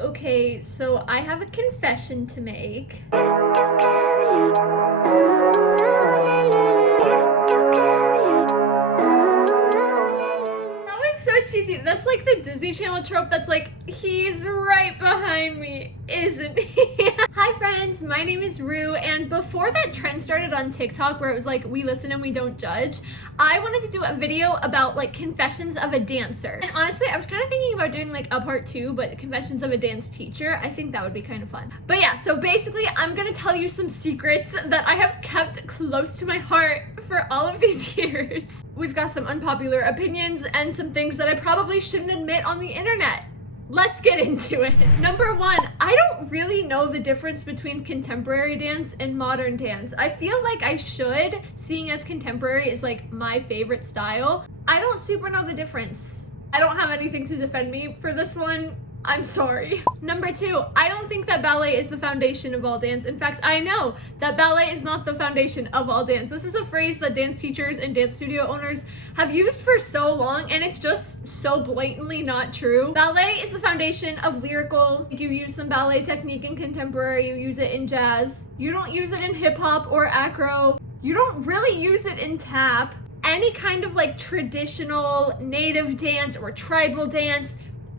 Okay, so I have a confession to make. So cheesy. That's like the Disney Channel trope that's like, he's right behind me, isn't he? Hi friends, my name is Rue, and before that trend started on TikTok where it was like, we listen and we don't judge, I wanted to do a video about like confessions of a dancer. And honestly, I was kind of thinking about doing like a part 2, but confessions of a dance teacher. I think that would be kind of fun. But yeah, so basically I'm gonna tell you some secrets that I have kept close to my heart for all of these years. We've got some unpopular opinions and some things that I probably shouldn't admit on the internet. Let's get into it. Number 1, I don't really know the difference between contemporary dance and modern dance. I feel like I should, seeing as contemporary is like my favorite style. I don't super know the difference. I don't have anything to defend me for this one. I'm sorry. Number 2, I don't think that ballet is the foundation of all dance. In fact, I know that ballet is not the foundation of all dance. This is a phrase that dance teachers and dance studio owners have used for so long, and it's just so blatantly not true. Ballet is the foundation of lyrical. You use some ballet technique in contemporary, you use it in jazz. You don't use it in hip hop or acro. You don't really use it in tap. Any kind of like traditional native dance or tribal dance,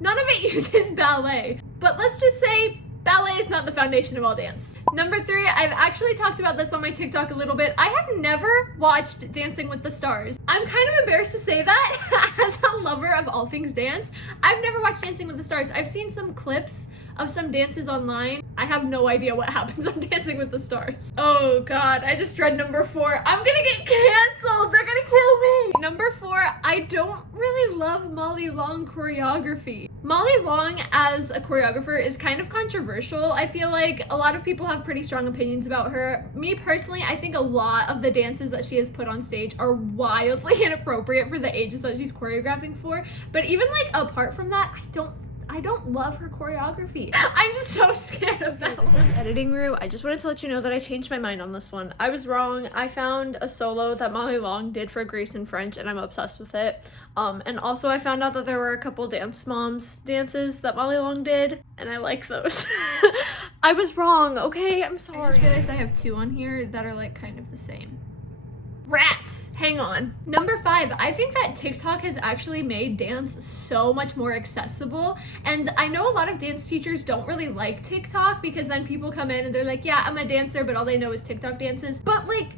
none of it uses ballet. But let's just say ballet is not the foundation of all dance. Number 3, I've actually talked about this on my TikTok a little bit. I have never watched Dancing with the Stars. I'm kind of embarrassed to say that as a lover of all things dance. I've never watched Dancing with the Stars. I've seen some clips of some dances online. I have no idea what happens on Dancing with the Stars. Oh god, I just read number 4. I'm gonna get canceled. They're gonna kill me. Number 4, I don't really love Molly Long choreography. Molly Long as a choreographer is kind of controversial. I feel like a lot of people have pretty strong opinions about her. Me personally, I think a lot of the dances that she has put on stage are wildly inappropriate for the ages that she's choreographing for. But even like apart from that, I don't love her choreography. I'm just so scared of that. This is Editing Rue. I just wanted to let you know that I changed my mind on this one. I was wrong. I found a solo that Molly Long did for Grace in French, and I'm obsessed with it. And also I found out that there were a couple Dance Moms dances that Molly Long did, and I like those. I was wrong, okay? I'm sorry. I just realized I have 2 on here that are like kind of the same. Rats! Hang on. Number 5, I think that TikTok has actually made dance so much more accessible, and I know a lot of dance teachers don't really like TikTok because then people come in and they're like, yeah, I'm a dancer, but all they know is TikTok dances. But like,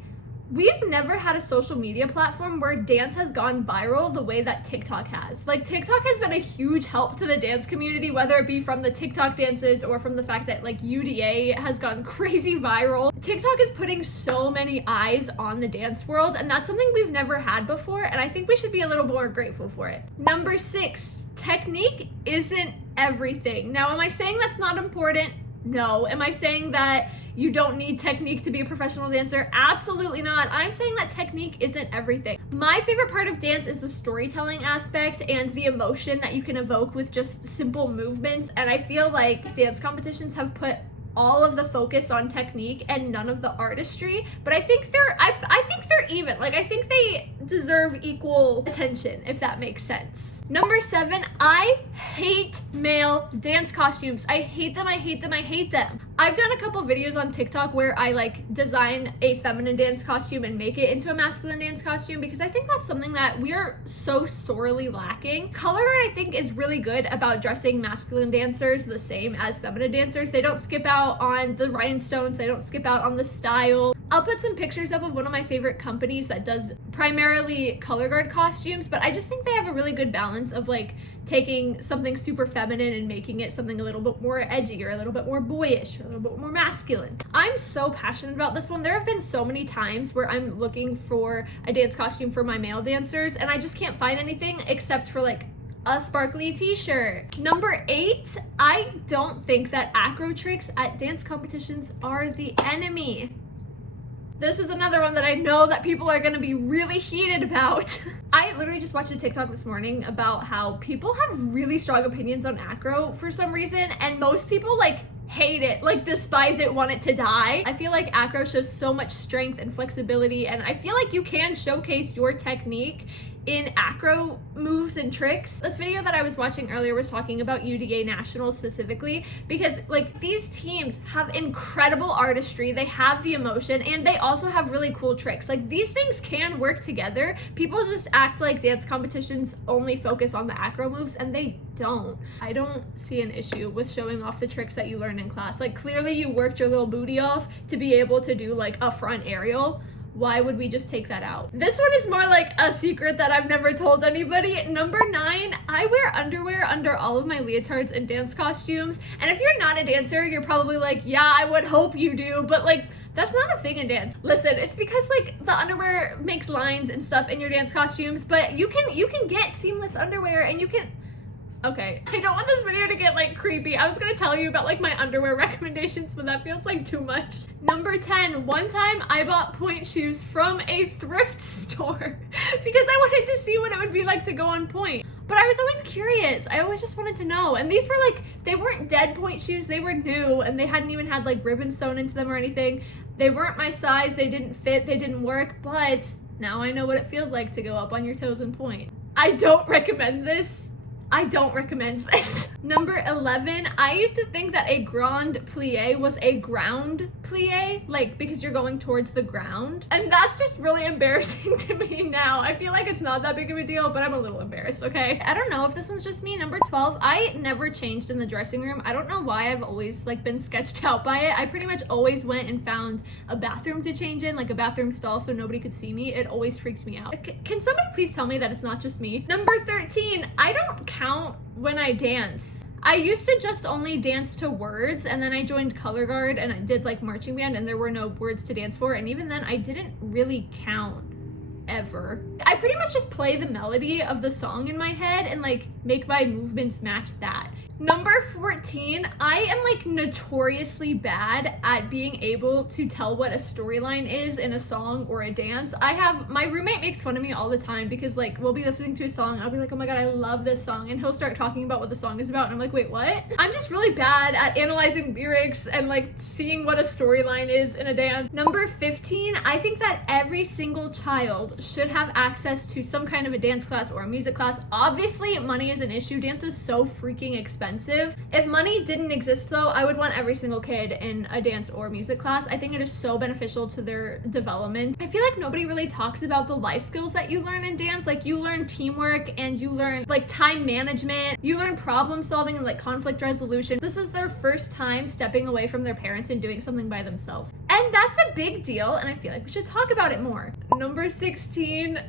we've never had a social media platform where dance has gone viral the way that TikTok has. Like, TikTok has been a huge help to the dance community, whether it be from the TikTok dances or from the fact that like UDA has gone crazy viral. TikTok is putting so many eyes on the dance world, and that's something we've never had before, and I think we should be a little more grateful for it. Number 6, technique isn't everything. Now, am I saying that's not important? No. Am I saying that you don't need technique to be a professional dancer? Absolutely not. I'm saying that technique isn't everything. My favorite part of dance is the storytelling aspect and the emotion that you can evoke with just simple movements. And I feel like dance competitions have put all of the focus on technique and none of the artistry, but I think I think they're even. Like, I think they deserve equal attention, if that makes sense. Number 7, I hate male dance costumes. I hate them, I hate them, I hate them. I've done a couple videos on TikTok where I like design a feminine dance costume and make it into a masculine dance costume because I think that's something that we are so sorely lacking. Color Guard, I think, is really good about dressing masculine dancers the same as feminine dancers. They don't skip out on the rhinestones, they don't skip out on the style. I'll put some pictures up of one of my favorite companies that does primarily Color Guard costumes, but I just think they have a really good balance of like taking something super feminine and making it something a little bit more edgy or a little bit more boyish or a little bit more masculine. I'm so passionate about this one. There have been so many times where I'm looking for a dance costume for my male dancers and I just can't find anything except for like a sparkly t-shirt. Number 8, I don't think that acro tricks at dance competitions are the enemy. This is another one that I know that people are gonna be really heated about. I literally just watched a TikTok this morning about how people have really strong opinions on acro for some reason, and most people like hate it, like despise it, want it to die. I feel like acro shows so much strength and flexibility, and I feel like you can showcase your technique in acro moves and tricks. This video that I was watching earlier was talking about UDA Nationals specifically because like these teams have incredible artistry, they have the emotion, and they also have really cool tricks. Like these things can work together. People just act like dance competitions only focus on the acro moves, and they don't. I don't see an issue with showing off the tricks that you learned in class. Like clearly you worked your little booty off to be able to do like a front aerial. Why would we just take that out? This one is more like a secret that I've never told anybody. Number 9, I wear underwear under all of my leotards and dance costumes. And if you're not a dancer, you're probably like, yeah, I would hope you do, but like, that's not a thing in dance. Listen, it's because like the underwear makes lines and stuff in your dance costumes, but you can get seamless underwear and you can. Okay, I don't want this video to get like creepy. I was gonna tell you about like my underwear recommendations, but that feels like too much. Number 10, one time I bought point shoes from a thrift store because I wanted to see what it would be like to go on point. But I was always curious. I always just wanted to know. And these were like, they weren't dead point shoes. They were new and they hadn't even had like ribbons sewn into them or anything. They weren't my size. They didn't fit. They didn't work. But now I know what it feels like to go up on your toes and point. I don't recommend this. I don't recommend this. Number 11, I used to think that a grand plie was a ground plie, like because you're going towards the ground. And that's just really embarrassing to me now. I feel like it's not that big of a deal, but I'm a little embarrassed, okay? I don't know if this one's just me. Number 12, I never changed in the dressing room. I don't know why I've always like been sketched out by it. I pretty much always went and found a bathroom to change in, like a bathroom stall so nobody could see me. It always freaked me out. Can somebody please tell me that it's not just me? Number 13, I don't count when I dance. I used to just only dance to words, and then I joined color guard and I did like marching band and there were no words to dance for, and even then I didn't really count ever. I pretty much just play the melody of the song in my head and like make my movements match that. Number 14, I am like notoriously bad at being able to tell what a storyline is in a song or a dance. My roommate makes fun of me all the time because like we'll be listening to a song and I'll be like, oh my god, I love this song, and he'll start talking about what the song is about and I'm like, wait, what? I'm just really bad at analyzing lyrics and like seeing what a storyline is in a dance. Number 15, I think that every single child should have access to some kind of a dance class or a music class. Obviously, money is an issue. Dance is so freaking expensive. If money didn't exist though, I would want every single kid in a dance or music class. I think it is so beneficial to their development. I feel like nobody really talks about the life skills that you learn in dance. Like you learn teamwork and you learn like time management, you learn problem solving and like conflict resolution. This is their first time stepping away from their parents and doing something by themselves. And that's a big deal, and I feel like we should talk about it more. Number 16,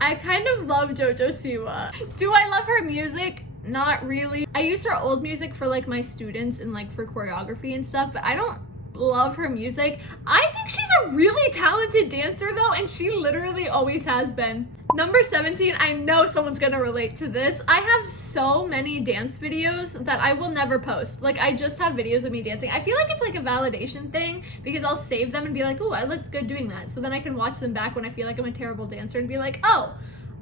I kind of love JoJo Siwa. Do I love her music? Not really. I use her old music for like my students and like for choreography and stuff, but I don't love her music. I think she's a really talented dancer though, and she literally always has been. Number 17, I know someone's gonna relate to this. I have so many dance videos that I will never post. Like I just have videos of me dancing. I feel like it's like a validation thing because I'll save them and be like, oh, I looked good doing that. So then I can watch them back when I feel like I'm a terrible dancer and be like, oh,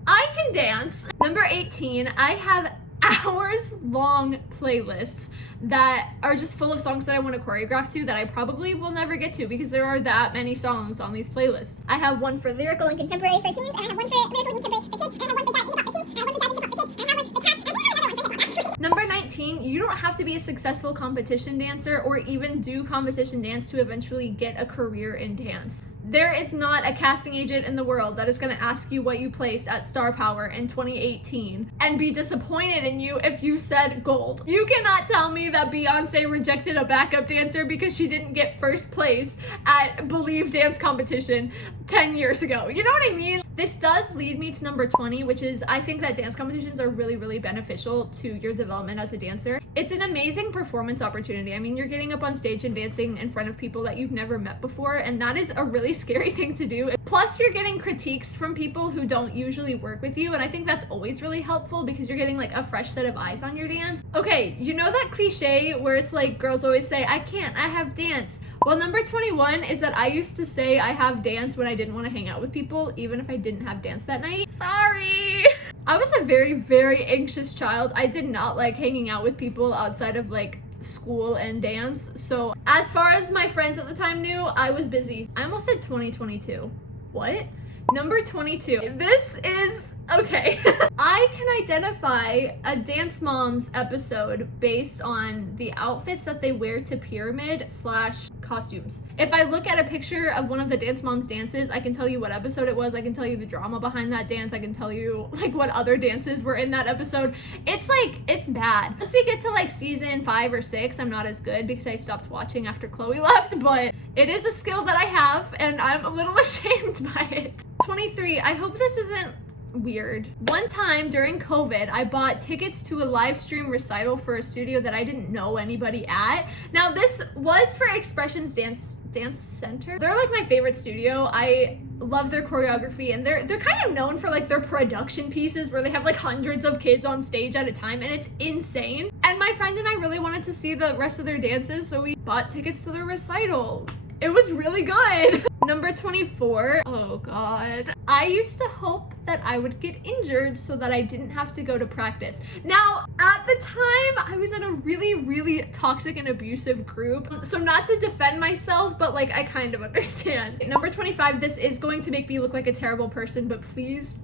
I can dance. Number 18, I have hours long playlists that are just full of songs that I want to choreograph to that I probably will never get to because there are that many songs on these playlists. I have one for lyrical and contemporary for teens, and I have one for lyrical and contemporary for kids, and I have one for jazz and hip hop for teens, and I have one for jazz and hip hop for kids, and I have one for tap, and I have another one for hip hop. Number 19, you don't have to be a successful competition dancer or even do competition dance to eventually get a career in dance. There is not a casting agent in the world that is going to ask you what you placed at Star Power in 2018 and be disappointed in you if you said gold. You cannot tell me that Beyonce rejected a backup dancer because she didn't get first place at Believe Dance Competition 10 years ago. You know what I mean? This does lead me to number 20, which is I think that dance competitions are really, really beneficial to your development as a dancer. It's an amazing performance opportunity. I mean, you're getting up on stage and dancing in front of people that you've never met before, and that is a really scary thing to do. Plus, you're getting critiques from people who don't usually work with you, and I think that's always really helpful because you're getting like a fresh set of eyes on your dance. Okay, you know that cliche where it's like girls always say, I can't, I have dance. Well, number 21 is that I used to say I have dance when I didn't want to hang out with people, even if I didn't have dance that night. Sorry! I was a very, very anxious child. I did not like hanging out with people outside of like school and dance. So as far as my friends at the time knew, I was busy. I almost said 2022. What? Number 22. This is okay. I can identify a Dance Moms episode based on the outfits that they wear to Pyramid / costumes. If I look at a picture of one of the Dance Moms dances, I can tell you what episode it was. I can tell you the drama behind that dance. I can tell you like what other dances were in that episode. It's like, it's bad. Once we get to like season 5 or 6, I'm not as good because I stopped watching after Chloe left, but it is a skill that I have and I'm a little ashamed by it. 23. I hope this isn't weird. One time during COVID, I bought tickets to a live stream recital for a studio that I didn't know anybody at. Now this was for Expressions Dance Center. They're like my favorite studio. I love their choreography and they're kind of known for like their production pieces where they have like hundreds of kids on stage at a time and it's insane. And my friend and I really wanted to see the rest of their dances, so we bought tickets to their recital. It was really good. Number 24. Oh God. I used to hope that I would get injured so that I didn't have to go to practice. Now, at the time, I was in a really, really toxic and abusive group. So not to defend myself, but like I kind of understand. Number 25. This is going to make me look like a terrible person, but please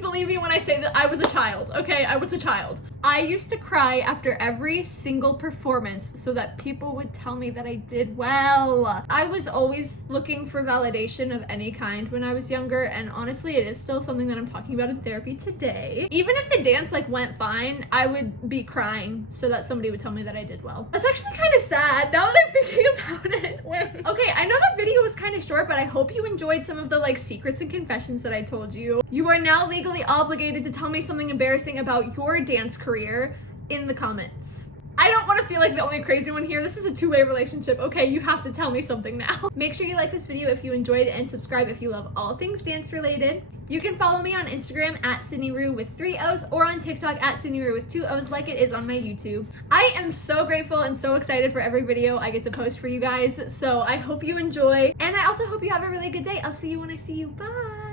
believe me when I say that I was a child, okay? I was a child. I used to cry after every single performance so that people would tell me that I did well. I was always looking for validation of any kind when I was younger, and honestly, it is still something that I'm talking about in therapy today. Even if the dance like went fine, I would be crying so that somebody would tell me that I did well. That's actually kind of sad now that I'm thinking about it. Okay, I know that video was kind of short, but I hope you enjoyed some of the like secrets and confessions that I told you. You are now legally obligated to tell me something embarrassing about your dance career in the comments. I don't want to feel like the only crazy one here. This is a two-way relationship. Okay, you have to tell me something now. Make sure you like this video if you enjoyed it and subscribe if you love all things dance related. You can follow me on Instagram at Sydney Rue with 3 O's or on TikTok at Sydney Rue with 2 O's like it is on my YouTube. I am so grateful and so excited for every video I get to post for you guys. So I hope you enjoy and I also hope you have a really good day. I'll see you when I see you. Bye.